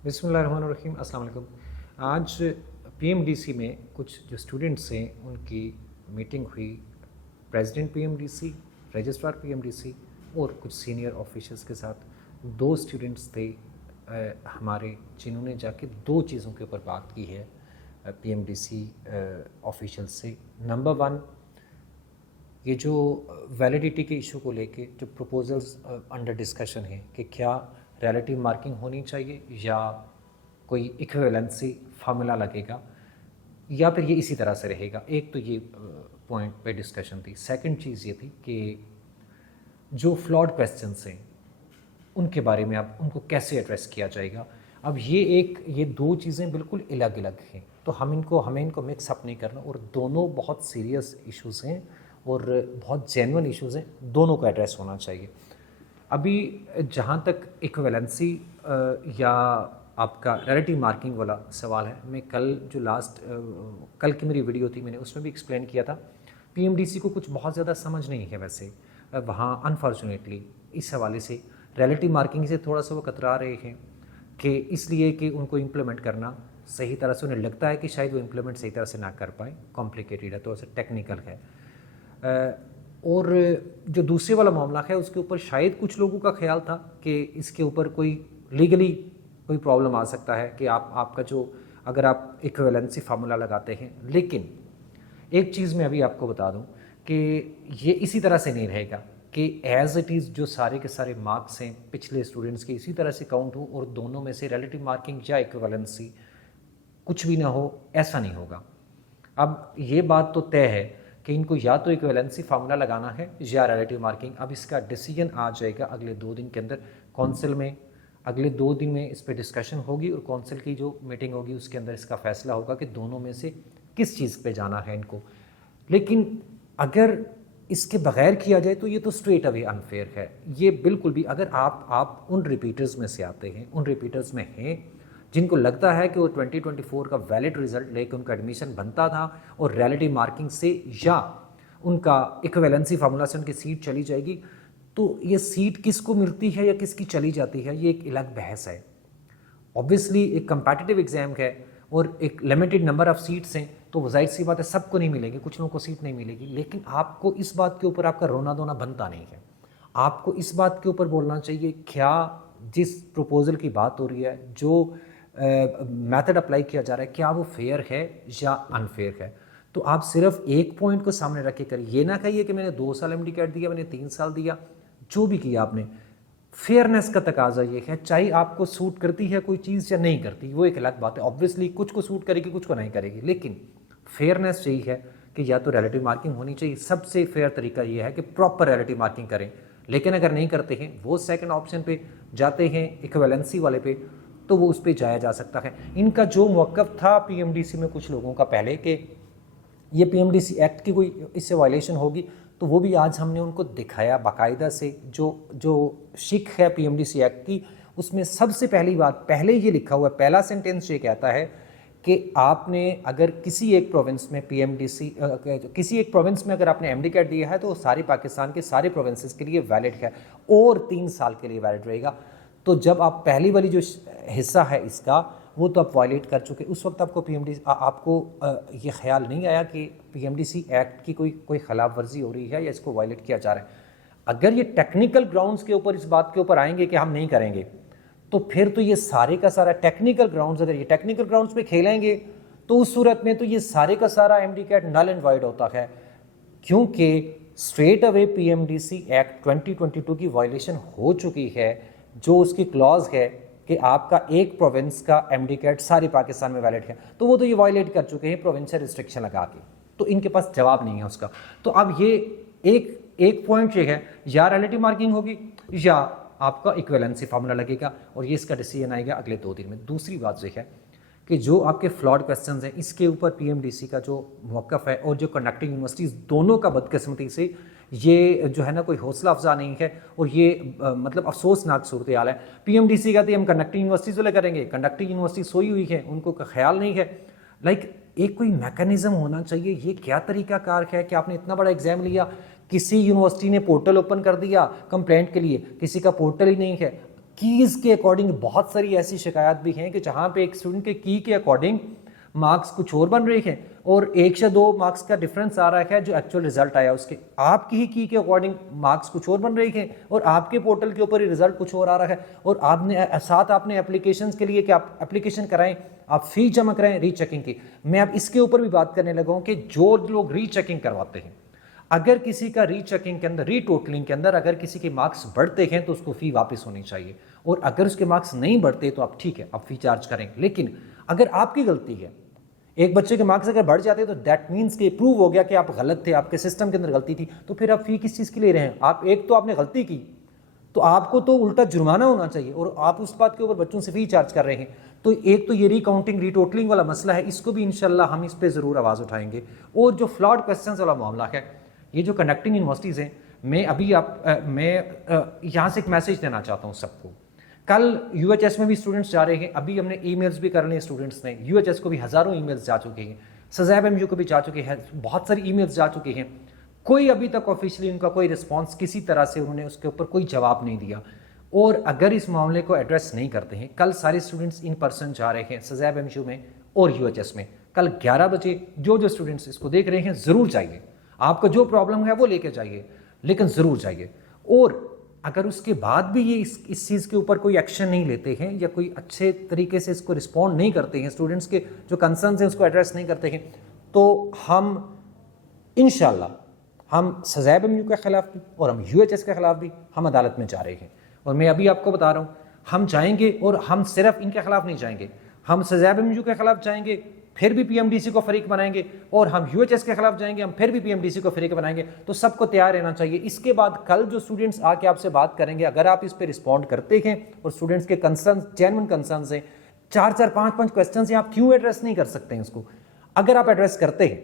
बिस्मिल्लाहिर्रहमानिर्रहीम, अस्सलाम वालेकुम। आज पीएमडीसी में कुछ जो स्टूडेंट्स हैं उनकी मीटिंग हुई। प्रेसिडेंट पीएमडीसी, रजिस्ट्रार पीएमडीसी और कुछ सीनियर ऑफिसर्स के साथ। दो स्टूडेंट्स थे हमारे, जिन्होंने जाके दो चीज़ों के ऊपर बात की है पीएमडीसी ऑफिशियल से। नंबर वन, ये जो वैलिडिटी के इशू को लेके जो प्रपोजल्स अंडर डिस्कशन है कि क्या रिलेटिव मार्किंग होनी चाहिए या कोई इक्विवेलेंसी फार्मूला लगेगा या फिर ये इसी तरह से रहेगा। एक तो ये पॉइंट पे डिस्कशन थी। सेकंड चीज़ ये थी कि जो फ्लॉड क्वेश्चंस हैं उनके बारे में अब उनको कैसे एड्रेस किया जाएगा। अब ये दो चीज़ें बिल्कुल अलग अलग हैं, तो हमें इनको मिक्स अप नहीं करना, और दोनों बहुत सीरियस इश्यूज़ हैं और बहुत जेन्युइन इश्यूज़ हैं, दोनों को एड्रेस होना चाहिए। अभी जहाँ तक इक्विवेलेंसी या आपका रिलेटिव मार्किंग वाला सवाल है, मैं कल की मेरी वीडियो थी, मैंने उसमें भी एक्सप्लेन किया था। पीएमडीसी को कुछ बहुत ज़्यादा समझ नहीं है वैसे वहाँ, अनफॉर्चुनेटली इस हवाले से रिलेटिव मार्किंग से थोड़ा सा वो कतरा रहे हैं कि इसलिए कि उनको इम्प्लीमेंट करना सही तरह से, उन्हें लगता है कि शायद वो इम्प्लीमेंट सही तरह से ना कर पाए, कॉम्प्लिकेटेड है, थोड़ा सा टेक्निकल है। और जो दूसरे वाला मामला है उसके ऊपर शायद कुछ लोगों का ख्याल था कि इसके ऊपर कोई लीगली कोई प्रॉब्लम आ सकता है कि आपका जो अगर आप इक्विवेलेंसी फार्मूला लगाते हैं। लेकिन एक चीज़ मैं अभी आपको बता दूं कि ये इसी तरह से नहीं रहेगा कि एज इट इज़ जो सारे के सारे मार्क्स हैं पिछले स्टूडेंट्स के इसी तरह से काउंट हो और दोनों में से रिलेटिव मार्किंग या इक्विवेलेंसी कुछ भी ना हो, ऐसा नहीं होगा। अब ये बात तो तय है कि इनको या तो इक्विवेलेंसी फार्मूला लगाना है या रिलेटिव मार्किंग। अब इसका डिसीजन आ जाएगा अगले 2 दिन के अंदर काउंसिल में। अगले 2 दिन में इस पर डिस्कशन होगी और काउंसिल की जो मीटिंग होगी उसके अंदर इसका फैसला होगा कि दोनों में से किस चीज़ पे जाना है इनको। लेकिन अगर इसके बगैर किया जाए तो ये तो स्ट्रेट अवे अनफेयर है। ये बिल्कुल भी, अगर आप उन रिपीटर्स में से आते हैं, उन रिपीटर्स में हैं जिनको लगता है कि वो 2024 का वैलिड रिजल्ट लेके उनका एडमिशन बनता था और रिलेटिव मार्किंग से या उनका इक्विवेलेंसी फार्मूला से उनकी सीट चली जाएगी, तो ये सीट किसको मिलती है या किसकी चली जाती है, ये एक अलग बहस है। ऑब्वियसली एक कंपेटिटिव एग्जाम है और एक लिमिटेड नंबर ऑफ सीट्स हैं, तो जाहिर सी बात है सबको नहीं मिलेगी, कुछ लोगों को सीट नहीं मिलेगी। लेकिन आपको इस बात के ऊपर आपका रोना धोना बनता नहीं है। आपको इस बात के ऊपर बोलना चाहिए क्या जिस प्रपोजल की बात हो रही है, जो मेथड अप्लाई किया जा रहा है, क्या वो फेयर है या अनफेयर है। तो आप सिर्फ एक पॉइंट को सामने रख के करिए। ये ना कहिए कि मैंने 2 साल एमडी कैट दिया, मैंने 3 साल दिया, जो भी किया आपने, फेयरनेस का तकाजा ये है। चाहे आपको सूट करती है कोई चीज़ या नहीं करती, वो एक अलग बात है। ऑब्वियसली कुछ को सूट करेगी, कुछ को नहीं करेगी, लेकिन फेयरनेस यही है कि या तो रिलेटिव मार्किंग होनी चाहिए। सबसे फेयर तरीका ये है कि प्रॉपर रिलेटिव मार्किंग करें। लेकिन अगर नहीं करते हैं, वो सेकंड ऑप्शन पे जाते हैं इक्विवेलेंसी वाले पे, तो वो उस पर जाया जा सकता है। इनका जो मौक़िफ़ था पीएमडीसी में कुछ लोगों का पहले कि ये पीएमडीसी एक्ट की कोई इससे वायलेशन होगी, तो वो भी आज हमने उनको दिखाया बाकायदा से। जो शिक है पीएमडीसी एक्ट की, उसमें सबसे पहली बात, पहले ये लिखा हुआ है, पहला सेंटेंस ये कहता है कि आपने अगर किसी एक प्रोविंस में पीएमडीसी किसी एक प्रोविंस में अगर आपने एमडी कैट दिया है तो सारे पाकिस्तान के सारे प्रोविंसेस के लिए वैलिड है और 3 साल के लिए वैलिड रहेगा। तो जब आप पहली वाली जो हिस्सा है इसका, वो तो आप वायलेट कर चुके। उस वक्त आपको ये ख्याल नहीं आया कि पीएमडीसी एक्ट की कोई खिलाफ वर्जी हो रही है या इसको वायलेट किया जा रहा है। अगर ये टेक्निकल ग्राउंड्स के ऊपर इस बात के ऊपर आएंगे कि हम नहीं करेंगे, तो फिर तो ये सारे का सारा टेक्निकल ग्राउंड्स, अगर ये टेक्निकल ग्राउंड्स पे खेलेंगे तो उस सूरत में तो ये सारे का सारा MD cat null and void होता है, क्योंकि स्ट्रेट अवे पीएमडीसी एक्ट 2022 की वायलेशन हो चुकी है। जो उसकी क्लॉज है कि आपका एक प्रोविंस का एमडी कैट सारे पाकिस्तान में वैलिड है, तो वो तो ये वायलेट कर चुके हैं प्रोविंशियल रिस्ट्रिक्शन लगा के, तो इनके पास जवाब नहीं है उसका। तो अब ये एक पॉइंट ये है, या रिलेटिव मार्किंग होगी या आपका इक्विवेलेंसी फार्मूला लगेगा, और ये इसका डिसीजन आएगा अगले 2 दिन में। दूसरी बात ये है कि जो आपके फ्लॉड क्वेश्चंस हैं, इसके ऊपर पीएमडीसी का जो मौक़िफ़ है और जो कंडक्टिंग यूनिवर्सिटीज़, दोनों का बदकिस्मती से ये जो है ना कोई हौसला अफजा नहीं है, और ये मतलब अफसोसनाक सूरत हाल है। पीएमडीसी कहती है हम कंडक्टिंग यूनिवर्सिटीज़ वाले करेंगे, कंडक्टिंग यूनिवर्सिटी सोई हुई है, उनको ख्याल नहीं है। एक कोई मैकेनिज्म होना चाहिए। ये क्या तरीकाकार है कि आपने इतना बड़ा एग्जाम लिया, किसी यूनिवर्सिटी ने पोर्टल ओपन कर दिया कंप्लेंट के लिए, किसी का पोर्टल ही नहीं है। कीज़ के अकॉर्डिंग बहुत सारी ऐसी शिकायत भी हैं कि जहाँ पे एक स्टूडेंट के की के अकॉर्डिंग मार्क्स कुछ और बन रहे हैं और 1 से 2 मार्क्स का डिफरेंस आ रहा है जो एक्चुअल रिजल्ट आया उसके, आपकी ही की के अकॉर्डिंग मार्क्स कुछ और बन रहे हैं और आपके पोर्टल के ऊपर ही रिजल्ट कुछ और आ रहा है और आपने एप्लीकेशंस के लिए कि आप एप्लीकेशन कराएं, आप फी जमा कराएं रीचेकिंग की। मैं अब इसके ऊपर भी बात करने लगा हूं कि जो लोग रीचेकिंग करवाते हैं, अगर किसी का रीचेकिंग के अंदर रीटोटलिंग के अंदर अगर किसी के मार्क्स बढ़ते हैं तो उसको फी वापस होनी चाहिए, और अगर उसके मार्क्स नहीं बढ़ते तो आप ठीक है आप फी चार्ज करें। लेकिन अगर आपकी गलती है, एक बच्चे के मार्क्स अगर बढ़ जाते हैं तो दैट मीन्स कि प्रूव हो गया कि आप गलत थे, आपके सिस्टम के अंदर गलती थी, तो फिर आप फी किस चीज़ की ले रहे हैं? आप एक तो आपने गलती की तो आपको तो उल्टा जुर्माना होना चाहिए और आप उस बात के ऊपर बच्चों से फी चार्ज कर रहे हैं। तो एक तो ये रिकाउंटिंग रीटोटलिंग वाला मसला है, इसको भी इंशाल्लाह हम इस पर ज़रूर आवाज़ उठाएंगे। और जो फ्लॉड क्वेश्चन वाला मामला है, ये जो कंडक्टिंग यूनिवर्सिटीज़ हैं, मैं अभी यहाँ से एक मैसेज देना चाहता हूँ सबको। कल यूएचएस में भी स्टूडेंट्स जा रहे हैं, अभी हमने ईमेल्स भी कर लिए स्टूडेंट्स ने, यूएचएस को भी हज़ारों ईमेल्स जा चुके हैं, सजैब एमयू को भी जा चुके हैं, बहुत सारी ईमेल्स जा चुके हैं। कोई अभी तक ऑफिशियली उनका कोई रिस्पांस किसी तरह से उन्होंने उसके ऊपर कोई जवाब नहीं दिया। और अगर इस मामले को एड्रेस नहीं करते हैं, कल सारे स्टूडेंट्स इन पर्सन जा रहे हैं सजैब एमयू में और यूएचएस में, कल 11 बजे जो स्टूडेंट्स इसको देख रहे हैं ज़रूर जाइए, आपका जो प्रॉब्लम है वो लेके जाइए, लेकिन ज़रूर जाइए। और अगर उसके बाद भी ये इस चीज़ के ऊपर कोई एक्शन नहीं लेते हैं या कोई अच्छे तरीके से इसको रिस्पॉन्ड नहीं करते हैं, स्टूडेंट्स के जो कंसर्न्स हैं उसको एड्रेस नहीं करते हैं, तो हम इंशाल्लाह हम सजैब एमयू के ख़िलाफ़ भी और हम यूएचएस के ख़िलाफ़ भी हम अदालत में जा रहे हैं। और मैं अभी आपको बता रहा हूँ, हम जाएंगे और हम सिर्फ इनके ख़िलाफ़ नहीं जाएंगे, हम सजैब एमयू के ख़िलाफ़ जाएंगे, फिर भी पीएमडीसी को फरीक बनाएंगे, और हम यूएचएस के खिलाफ जाएंगे, हम फिर भी पीएमडीसी को फरीक बनाएंगे। तो सबको तैयार रहना चाहिए। इसके बाद कल जो स्टूडेंट्स आके आपसे बात करेंगे, अगर आप इस पर रिस्पॉन्ड करते हैं और स्टूडेंट्स के कंसर्न जेन्युइन कंसर्न हैं, 4-4, 5-5 क्वेश्चन हैं, आप क्यों एड्रेस नहीं कर सकते हैं उसको? अगर आप एड्रेस करते हैं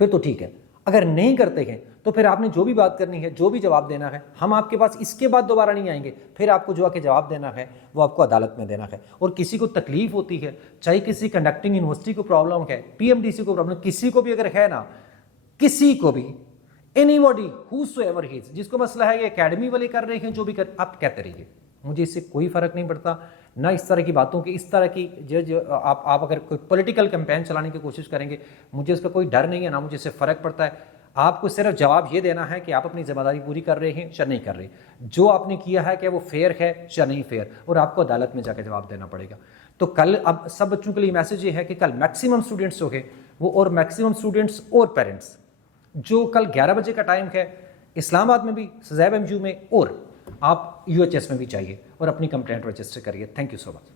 फिर तो ठीक है, अगर नहीं करते हैं तो फिर आपने जो भी बात करनी है, जो भी जवाब देना है, हम आपके पास इसके बाद दोबारा नहीं आएंगे। फिर आपको जो आके जवाब देना है वो आपको अदालत में देना है। और किसी को तकलीफ होती है, चाहे किसी कंडक्टिंग यूनिवर्सिटी को प्रॉब्लम है, पीएमडीसी को प्रॉब्लम, किसी को भी अगर है ना, किसी को भी, एनीबॉडी हूसोएवर ही इज, जिसको मसला है, ये एकेडमी वाले कर रहे हैं जो भी कर, आप कहते रहिए, मुझे इससे कोई फर्क नहीं पड़ता। ना इस तरह की बातों की, इस तरह की जो आप अगर कोई पॉलिटिकल कैंपेन चलाने की कोशिश करेंगे, मुझे इसका कोई डर नहीं है, ना मुझे इससे फ़र्क पड़ता है। आपको सिर्फ जवाब ये देना है कि आप अपनी जिम्मेदारी पूरी कर रहे हैं या नहीं कर रहे, जो आपने किया है क्या वो फेयर है या नहीं फेयर, और आपको अदालत में जाकर जवाब देना पड़ेगा। तो कल अब सब बच्चों के लिए मैसेज ये है कि कल मैक्सिमम स्टूडेंट्स जो है वो, और मैक्सिमम स्टूडेंट्स और पेरेंट्स, जो कल 11 बजे का टाइम है, इस्लामाबाद में भी, सजैब एमयू में, और आप यूएचएस में भी जाइए और अपनी कंप्लेंट रजिस्टर करिए। Thank you so much.